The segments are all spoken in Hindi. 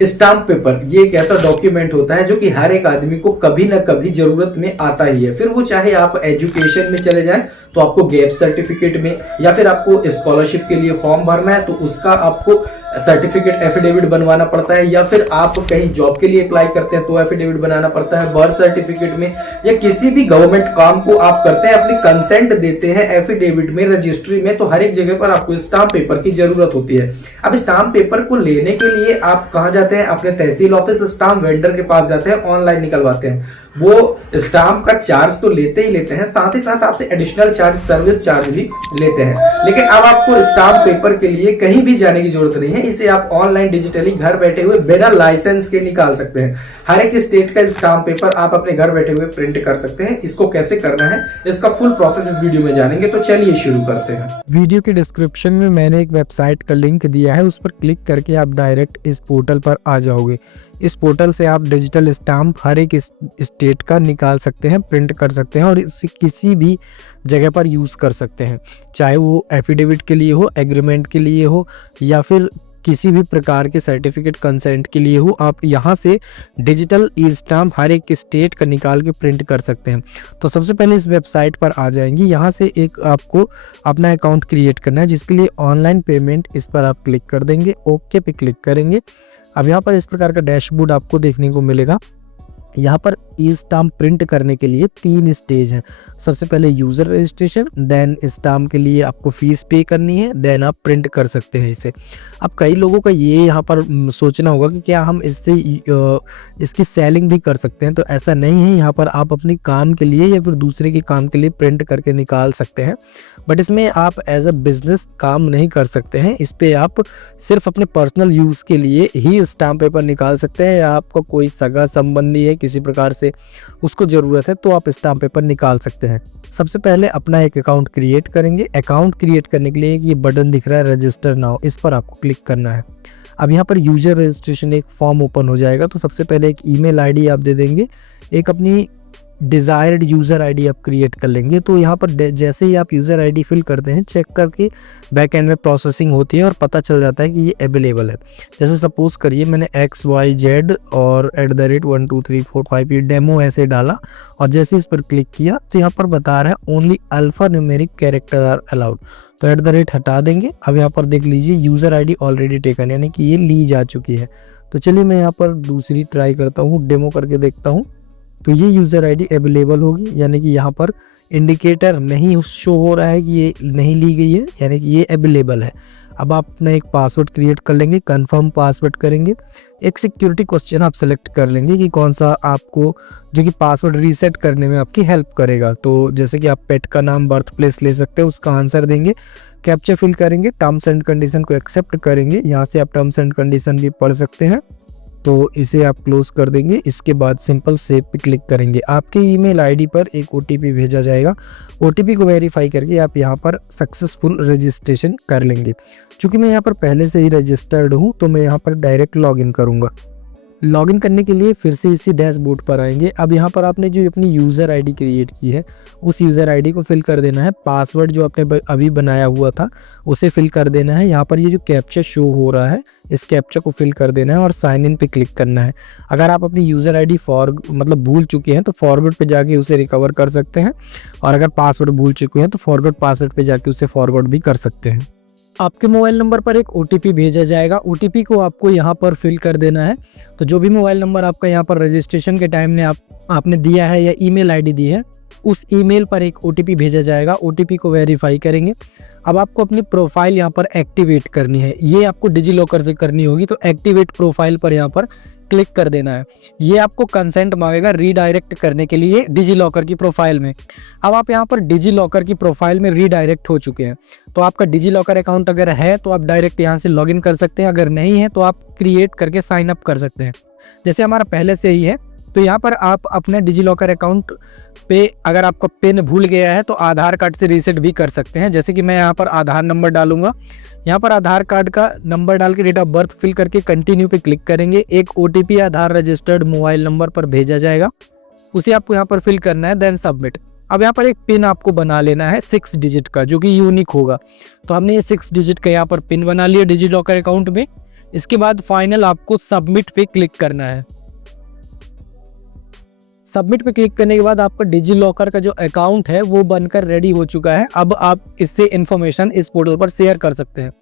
स्टाम्प पेपर ये एक ऐसा डॉक्यूमेंट होता है जो कि हर एक आदमी को कभी ना कभी जरूरत में आता ही है। फिर वो चाहे आप एजुकेशन में चले जाएं तो आपको गैप सर्टिफिकेट में, या फिर आपको स्कॉलरशिप के लिए फॉर्म भरना है तो उसका आपको सर्टिफिकेट एफिडेविट बनवाना पड़ता है, या फिर आप कहीं जॉब के लिए अप्लाई करते हैं तो एफिडेविट बनाना पड़ता है बर्थ सर्टिफिकेट में, या किसी भी गवर्नमेंट काम को आप करते हैं अपनी कंसेंट देते हैं एफिडेविट में, रजिस्ट्री में, तो हर एक जगह पर आपको स्टाम्प पेपर की जरूरत होती है। अब स्टाम्प पेपर को लेने के लिए आप कहां जाते हैं? अपने तहसील ऑफिस स्टाम्प वेंडर के पास जाते हैं, ऑनलाइन निकलवाते हैं। वो स्टाम्प का चार्ज तो लेते ही लेते हैं, साथ ही साथ आपसे एडिशनल चार्ज, सर्विस चार्ज भी लेते हैं। लेकिन अब आपको स्टाम्प पेपर के लिए कहीं भी जाने की जरूरत नहीं है, इसे आप ऑनलाइन डिजिटली घर बैठे हुए बिना लाइसेंस के निकाल सकते हैं। हर एक स्टेट का स्टाम्प पेपर आप अपने घर बैठे हुए प्रिंट कर सकते हैं। इसको कैसे करना है, इसका फुल प्रोसेस इस वीडियो में जानेंगे, तो चलिए शुरू करते हैं। वीडियो के डिस्क्रिप्शन में मैंने एक वेबसाइट का लिंक दिया है, उस पर क्लिक करके आप डायरेक्ट इस पोर्टल पर आ जाओगे। इस पोर्टल से आप डिजिटल स्टाम्प हर एक स्टेट का निकाल सकते हैं, प्रिंट कर सकते हैं और इसे किसी भी जगह पर यूज़ कर सकते हैं, चाहे वो एफिडेविट के लिए हो, एग्रीमेंट के लिए हो, या फिर किसी भी प्रकार के सर्टिफिकेट कंसेंट के लिए हो। आप यहाँ से डिजिटल ई स्टाम्प हर एक स्टेट का निकाल के प्रिंट कर सकते हैं। तो सबसे पहले इस वेबसाइट पर आ जाएंगी, यहाँ से एक आपको अपना अकाउंट क्रिएट करना है, जिसके लिए ऑनलाइन पेमेंट, इस पर आप क्लिक कर देंगे, ओके पे क्लिक करेंगे। अब यहाँ पर इस प्रकार का डैशबोर्ड आपको देखने को मिलेगा। यहाँ पर ई स्टाम्प प्रिंट करने के लिए 3 स्टेज हैं। सबसे पहले यूज़र रजिस्ट्रेशन, देन स्टाम्प के लिए आपको फीस पे करनी है, देन आप प्रिंट कर सकते हैं इसे। अब कई लोगों का ये यहाँ पर सोचना होगा कि क्या हम इससे इसकी सेलिंग भी कर सकते हैं, तो ऐसा नहीं है। यहाँ पर आप अपने काम के लिए या फिर दूसरे के काम के लिए प्रिंट करके निकाल सकते हैं, बट इसमें आप एज अ बिजनेस काम नहीं कर सकते हैं। इस पर आप सिर्फ अपने पर्सनल यूज़ के लिए ही स्टाम्प पेपर निकाल सकते हैं, या आपका कोई सगा संबंधी है किसी प्रकार से, उसको ज़रूरत है, तो आप स्टाम्प पेपर निकाल सकते हैं। सबसे पहले अपना एक अकाउंट क्रिएट करेंगे। अकाउंट क्रिएट करने के लिए ये बटन दिख रहा है रजिस्टर नाउ, इस पर आपको क्लिक करना है। अब यहाँ पर यूजर रजिस्ट्रेशन एक फॉर्म ओपन हो जाएगा। तो सबसे पहले एक ईमेल आईडी आप दे देंगे, एक अपनी डिज़ायर्ड यूज़र आईडी आप क्रिएट कर लेंगे। तो यहाँ पर जैसे ही आप यूज़र आईडी फिल करते हैं, चेक करके बैक एंड में प्रोसेसिंग होती है और पता चल जाता है कि ये अवेलेबल है। जैसे सपोज़ करिए मैंने XYZ और @12345 ये डेमो ऐसे डाला, और जैसे इस पर क्लिक किया तो यहाँ पर बता रहा है only alphanumeric character are allowed, तो @ हटा देंगे। अब यहाँ पर देख लीजिए यूज़र आईडी ऑलरेडी टेकन, यानी कि ये ली जा चुकी है। तो चलिए मैं यहाँ पर दूसरी ट्राई करता हूँ, डेमो करके देखता हूँ। तो ये यूज़र आईडी अवेलेबल होगी, यानी कि यहाँ पर इंडिकेटर नहीं शो हो रहा है कि ये नहीं ली गई है, यानी कि ये अवेलेबल है। अब आप अपना एक पासवर्ड क्रिएट कर लेंगे, कंफर्म पासवर्ड करेंगे। एक सिक्योरिटी क्वेश्चन आप सेलेक्ट कर लेंगे कि कौन सा आपको, जो कि पासवर्ड रीसेट करने में आपकी हेल्प करेगा। तो जैसे कि आप पेट का नाम, बर्थ प्लेस ले सकते हैं, उसका आंसर देंगे, कैप्चा फिल करेंगे, टर्म्स एंड कंडीशन को एक्सेप्ट करेंगे। यहाँ से आप टर्म्स एंड कंडीशन भी पढ़ सकते हैं, तो इसे आप क्लोज कर देंगे। इसके बाद सिंपल सेव पे क्लिक करेंगे। आपके ईमेल आईडी पर एक OTP भेजा जाएगा। OTP को वेरीफाई करके आप यहाँ पर सक्सेसफुल रजिस्ट्रेशन कर लेंगे। चूँकि मैं यहाँ पर पहले से ही रजिस्टर्ड हूँ, तो मैं यहाँ पर डायरेक्ट लॉगिन करूँगा। लॉगिन करने के लिए फिर से इसी डैशबोर्ड पर आएंगे। अब यहाँ पर आपने जो अपनी यूज़र आईडी क्रिएट की है, उस यूज़र आईडी को फिल कर देना है। पासवर्ड जो आपने अभी बनाया हुआ था उसे फिल कर देना है। यहाँ पर ये जो कैप्चा शो हो रहा है, इस कैप्चा को फिल कर देना है और साइन इन पे क्लिक करना है। अगर आप अपनी यूज़र आईडी भूल चुके हैं तो फॉरवर्ड पे जाके उसे रिकवर कर सकते हैं, और अगर पासवर्ड भूल चुके हैं तो फॉरवर्ड पासवर्ड पे जाके उसे फॉरवर्ड भी कर सकते हैं। आपके मोबाइल नंबर पर एक OTP भेजा जाएगा। OTP को आपको यहाँ पर फिल कर देना है। तो जो भी मोबाइल नंबर आपका यहाँ पर रजिस्ट्रेशन के टाइम में आपने दिया है या ईमेल आईडी दी है, उस ईमेल पर एक OTP भेजा जाएगा। OTP को वेरीफाई करेंगे। अब आपको अपनी प्रोफाइल यहाँ पर एक्टिवेट करनी है, ये आपको डिजी लॉकर से करनी होगी। तो एक्टिवेट प्रोफाइल पर यहाँ पर क्लिक कर देना है। ये आपको कंसेंट मांगेगा रीडायरेक्ट करने के लिए डिजी लॉकर की प्रोफाइल में। अब आप यहाँ पर डिजी लॉकर की प्रोफाइल में रीडायरेक्ट हो चुके हैं। तो आपका डिजी लॉकर अकाउंट अगर है तो आप डायरेक्ट यहाँ से लॉगिन कर सकते हैं, अगर नहीं है तो आप क्रिएट करके साइन अप कर सकते हैं। जैसे हमारा पहले से ही है, तो यहाँ पर आप अपने डिजी लॉकर अकाउंट पे अगर आपका पिन भूल गया है तो आधार कार्ड से रीसेट भी कर सकते हैं। जैसे कि मैं यहाँ पर आधार नंबर डालूंगा, यहाँ पर आधार कार्ड का नंबर डाल के डेट ऑफ बर्थ फिल करके कंटिन्यू पे क्लिक करेंगे। एक OTP आधार रजिस्टर्ड मोबाइल नंबर पर भेजा जाएगा, उसे आपको यहाँ पर फिल करना है, देन सबमिट। अब यहाँ पर एक पिन आपको बना लेना है 6 डिजिट का, जो कि यूनिक होगा। तो हमने ये 6 डिजिट का यहाँ पर पिन बना लिया डिजी लॉकर अकाउंट में। इसके बाद फाइनल आपको सबमिट पे क्लिक करना है। सबमिट पे क्लिक करने के बाद आपका डिजी लॉकर का जो अकाउंट है वो बनकर रेडी हो चुका है। अब आप इससे इन्फॉर्मेशन इस पोर्टल पर शेयर कर सकते हैं।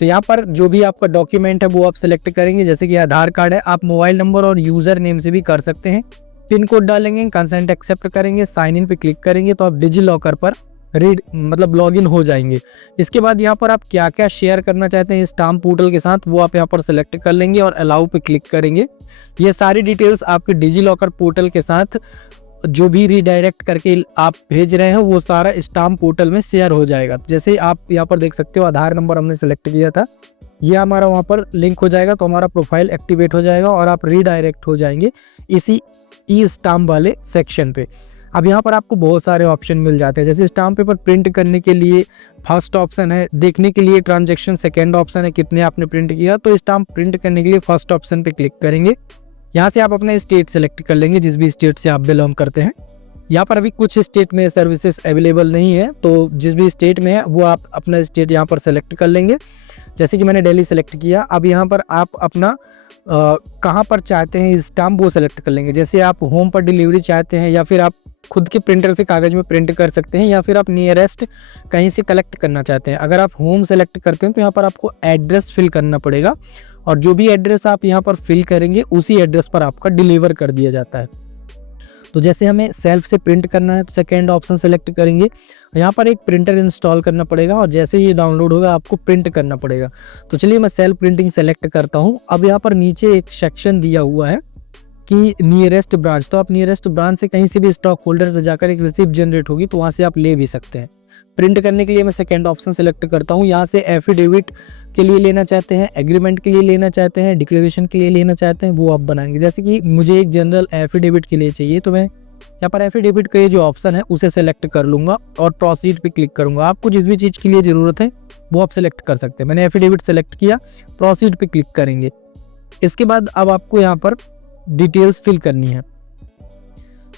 तो यहाँ पर जो भी आपका डॉक्यूमेंट है वो आप सिलेक्ट करेंगे, जैसे कि आधार कार्ड है, आप मोबाइल नंबर और यूज़र नेम से भी कर सकते हैं। पिन कोड डालेंगे, कंसेंट एक्सेप्ट करेंगे, साइन इन पे क्लिक करेंगे तो आप डिजी लॉकर पर लॉगिन हो जाएंगे। इसके बाद यहाँ पर आप क्या क्या शेयर करना चाहते हैं स्टाम्प पोर्टल के साथ वो आप यहाँ पर सिलेक्ट कर लेंगे और अलाउ पे क्लिक करेंगे। ये सारी डिटेल्स आपके डिजी लॉकर पोर्टल के साथ जो भी रीडायरेक्ट करके आप भेज रहे हैं वो सारा स्टाम्प पोर्टल में शेयर हो जाएगा। जैसे आप यहाँ पर देख सकते हो आधार नंबर हमने सेलेक्ट किया था, ये हमारा वहाँ पर लिंक हो जाएगा तो हमारा प्रोफाइल एक्टिवेट हो जाएगा और आप रीडायरेक्ट हो जाएंगे इसी ई स्टाम्प वाले सेक्शन पे। अब यहाँ पर आपको बहुत सारे ऑप्शन मिल जाते हैं, जैसे स्टाम्प पेपर प्रिंट करने के लिए फर्स्ट ऑप्शन है, देखने के लिए ट्रांजैक्शन सेकंड ऑप्शन है कितने आपने प्रिंट किया। तो स्टाम्प प्रिंट करने के लिए फर्स्ट ऑप्शन पे क्लिक करेंगे। यहाँ से आप अपना स्टेट सेलेक्ट कर लेंगे जिस भी स्टेट से आप बिलोंग करते हैं। यहाँ पर अभी कुछ स्टेट में सर्विसेज अवेलेबल नहीं है, तो जिस भी स्टेट में है वो आप अपना स्टेट यहाँ पर सेलेक्ट कर लेंगे। जैसे कि मैंने दिल्ली सेलेक्ट किया। अब यहाँ पर आप अपना कहाँ पर चाहते हैं स्टाम्प वो सेलेक्ट कर लेंगे। जैसे आप होम पर डिलीवरी चाहते हैं या फिर आप खुद के प्रिंटर से कागज़ में प्रिंट कर सकते हैं या फिर आप नियरेस्ट कहीं से कलेक्ट करना चाहते हैं। अगर आप होम सेलेक्ट करते हैं तो यहाँ पर आपको एड्रेस फिल करना पड़ेगा और जो भी एड्रेस आप यहाँ पर फिल करेंगे उसी एड्रेस पर आपका डिलीवर कर दिया जाता है। तो जैसे हमें सेल्फ से प्रिंट करना है तो सेकेंड ऑप्शन सेलेक्ट करेंगे। यहाँ पर एक प्रिंटर इंस्टॉल करना पड़ेगा और जैसे ये डाउनलोड होगा आपको प्रिंट करना पड़ेगा। तो चलिए मैं सेल्फ प्रिंटिंग सेलेक्ट करता हूँ। अब यहाँ पर नीचे एक सेक्शन दिया हुआ है कि नियरेस्ट ब्रांच, तो आप नियरेस्ट ब्रांच से कहीं से भी स्टॉक होल्डर से जाकर एक रिसिप्ट जनरेट होगी तो वहाँ से आप ले भी सकते हैं। प्रिंट करने के लिए मैं सेकंड ऑप्शन सेलेक्ट करता हूँ। यहाँ से एफिडेविट के लिए लेना चाहते हैं, एग्रीमेंट के लिए लेना चाहते हैं, डिक्लेरेशन के लिए लेना चाहते हैं, वो आप बनाएंगे। जैसे कि मुझे एक जनरल एफिडेविट के लिए चाहिए तो मैं यहाँ पर एफिडेविट का ये जो ऑप्शन है उसे सेलेक्ट कर लूँगा और प्रोसीड पे क्लिक करूँगा। आपको जिस भी चीज़ के लिए ज़रूरत है वो आप सेलेक्ट कर सकते हैं। मैंने एफिडेविट सेलेक्ट किया, प्रोसीड पे क्लिक करेंगे। इसके बाद अब आपको यहाँ पर डिटेल्स फिल करनी है।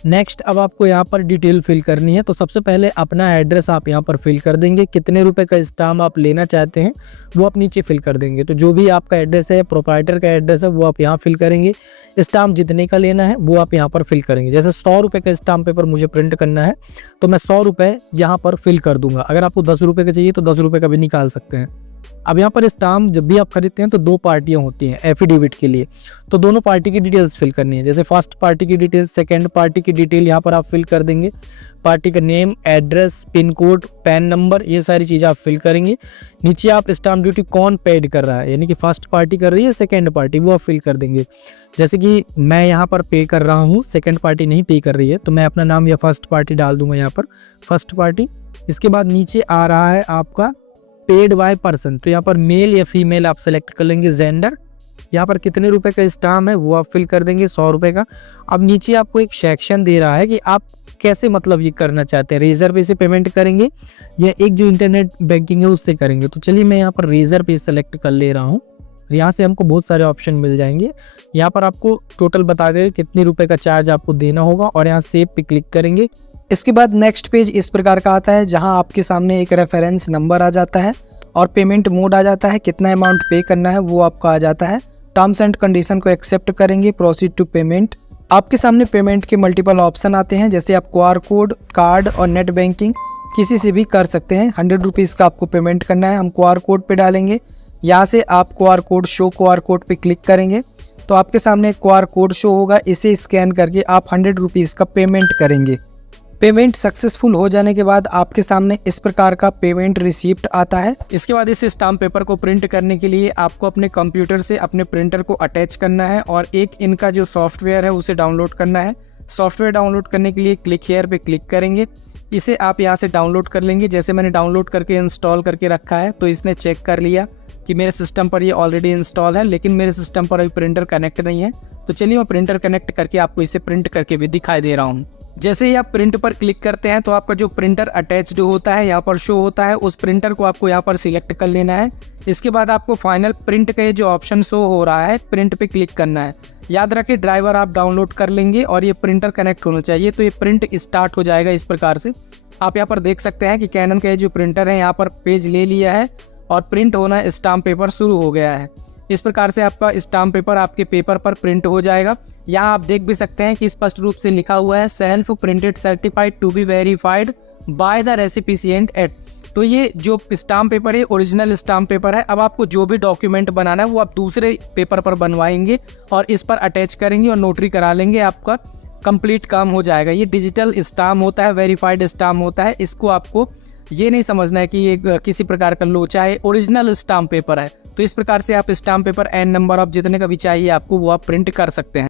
नेक्स्ट अब आपको यहाँ पर डिटेल फिल करनी है। तो सबसे पहले अपना एड्रेस आप यहाँ पर फिल कर देंगे, कितने रुपए का स्टाम्प आप लेना चाहते हैं वो आप नीचे फिल कर देंगे। तो जो भी आपका एड्रेस है, प्रोप्राइटर का एड्रेस है, वो आप यहाँ फिल करेंगे। स्टाम्प जितने का लेना है वो आप यहाँ पर फिल करेंगे। जैसे 100 रुपये का स्टाम्प पेपर मुझे प्रिंट करना है तो मैं 100 रुपये यहाँ पर फिल कर दूंगा। अगर आपको 10 रुपये का चाहिए तो 10 रुपये का भी निकाल सकते हैं। अब यहाँ पर स्टाम्प जब भी आप खरीदते हैं तो 2 पार्टियाँ होती हैं एफिडेविट के लिए, तो दोनों पार्टी की डिटेल्स फिल करनी है। जैसे फर्स्ट पार्टी की डिटेल, सेकंड पार्टी की डिटेल यहाँ पर आप फिल कर देंगे। पार्टी का name, address, pin code, pan number, ये सारी चीज़ें आप फिल करेंगे। नीचे आप स्टाम्प ड्यूटी कौन पेड कर रहा है, यानी कि फर्स्ट पार्टी कर रही है, सेकंड पार्टी, वो आप फिल कर देंगे। जैसे कि मैं यहाँ पर पे कर रहा हूँ, सेकंड पार्टी नहीं पे कर रही है, तो मैं अपना नाम या फर्स्ट पार्टी डाल दूंगा यहाँ पर फर्स्ट पार्टी। इसके बाद नीचे आ रहा है आपका पेड बाय पर्सन, तो यहाँ पर मेल या फीमेल आप सेलेक्ट कर लेंगे। जेंडर, यहाँ पर कितने रुपए का स्टाम्प है वो आप फिल कर देंगे, 100 रुपये का। अब नीचे आपको एक सेक्शन दे रहा है कि आप कैसे मतलब ये करना चाहते हैं, रेजर पे से पेमेंट करेंगे या एक जो इंटरनेट बैंकिंग है उससे करेंगे। तो चलिए मैं यहाँ पर रेजर पे सेलेक्ट कर ले रहा हूँ। यहाँ से हमको बहुत सारे ऑप्शन मिल जाएंगे। यहाँ पर आपको टोटल बता देंगे कितने रुपए का चार्ज आपको देना होगा और यहाँ सेव पे क्लिक करेंगे। इसके बाद नेक्स्ट पेज इस प्रकार का आता है जहां आपके सामने एक रेफरेंस नंबर आ जाता है और पेमेंट मोड आ जाता है, कितना अमाउंट पे करना है वो आपका आ जाता है। टर्म्स एंड कंडीशन को एक्सेप्ट करेंगे, प्रोसीड टू पेमेंट। आपके सामने पेमेंट के मल्टीपल ऑप्शन आते हैं, जैसे आप QR कोड, कार्ड और नेट बैंकिंग किसी से भी कर सकते हैं। 100 रुपीज़ का आपको पेमेंट करना है। हम QR कोड पे डालेंगे। यहाँ से आप QR code, show QR code पे क्लिक करेंगे तो आपके सामने QR कोड शो होगा। इसे स्कैन करके आप 100 रुपीज़ का पेमेंट करेंगे। पेमेंट सक्सेसफुल हो जाने के बाद आपके सामने इस प्रकार का पेमेंट रिसीप्ट आता है। इसके बाद इस स्टाम्प पेपर को प्रिंट करने के लिए आपको अपने कंप्यूटर से अपने प्रिंटर को अटैच करना है और एक इनका जो सॉफ्टवेयर है उसे डाउनलोड करना है। सॉफ्टवेयर डाउनलोड करने के लिए क्लिक हियर पे क्लिक करेंगे। इसे आप यहाँ से डाउनलोड कर लेंगे। जैसे मैंने डाउनलोड करके इंस्टॉल करके रखा है तो इसने चेक कर लिया कि मेरे सिस्टम पर ये ऑलरेडी इंस्टॉल है, लेकिन मेरे सिस्टम पर अभी प्रिंटर कनेक्ट नहीं है। तो चलिए मैं प्रिंटर कनेक्ट करके आपको इसे प्रिंट करके भी दिखाई दे रहा हूँ। जैसे ही आप प्रिंट पर क्लिक करते हैं तो आपका जो प्रिंटर अटैच्ड होता है यहाँ पर शो होता है, उस प्रिंटर को आपको यहाँ पर सिलेक्ट कर लेना है। इसके बाद आपको फाइनल प्रिंट का जो ऑप्शन शो हो रहा है, प्रिंट पे क्लिक करना है। याद रखें ड्राइवर आप डाउनलोड कर लेंगे और ये प्रिंटर कनेक्ट होना चाहिए, तो ये प्रिंट स्टार्ट हो जाएगा। इस प्रकार से आप यहाँ पर देख सकते हैं कि कैनन का जो प्रिंटर है यहाँ पर पेज ले लिया है और प्रिंट होना स्टाम्प पेपर शुरू हो गया है। इस प्रकार से आपका स्टाम्प पेपर आपके पेपर पर प्रिंट हो जाएगा। यहाँ आप देख भी सकते हैं कि स्पष्ट रूप से लिखा हुआ है self printed certified to be verified by the recipient at. तो ये जो स्टाम्प पेपर है ओरिजिनल स्टाम्प पेपर है। अब आपको जो भी डॉक्यूमेंट बनाना है वो आप दूसरे पेपर पर बनवाएंगे और इस पर अटैच करेंगे और नोटरी करा लेंगे, आपका कंप्लीट काम हो जाएगा। ये डिजिटल स्टाम्प होता है, वेरीफाइड स्टाम्प होता है। इसको आपको ये नहीं समझना है कि ये किसी प्रकार का लोचा है, ओरिजिनल स्टाम्प पेपर है। तो इस प्रकार से आप stamp paper an number of जितने का भी चाहिए आपको वो आप प्रिंट कर सकते हैं।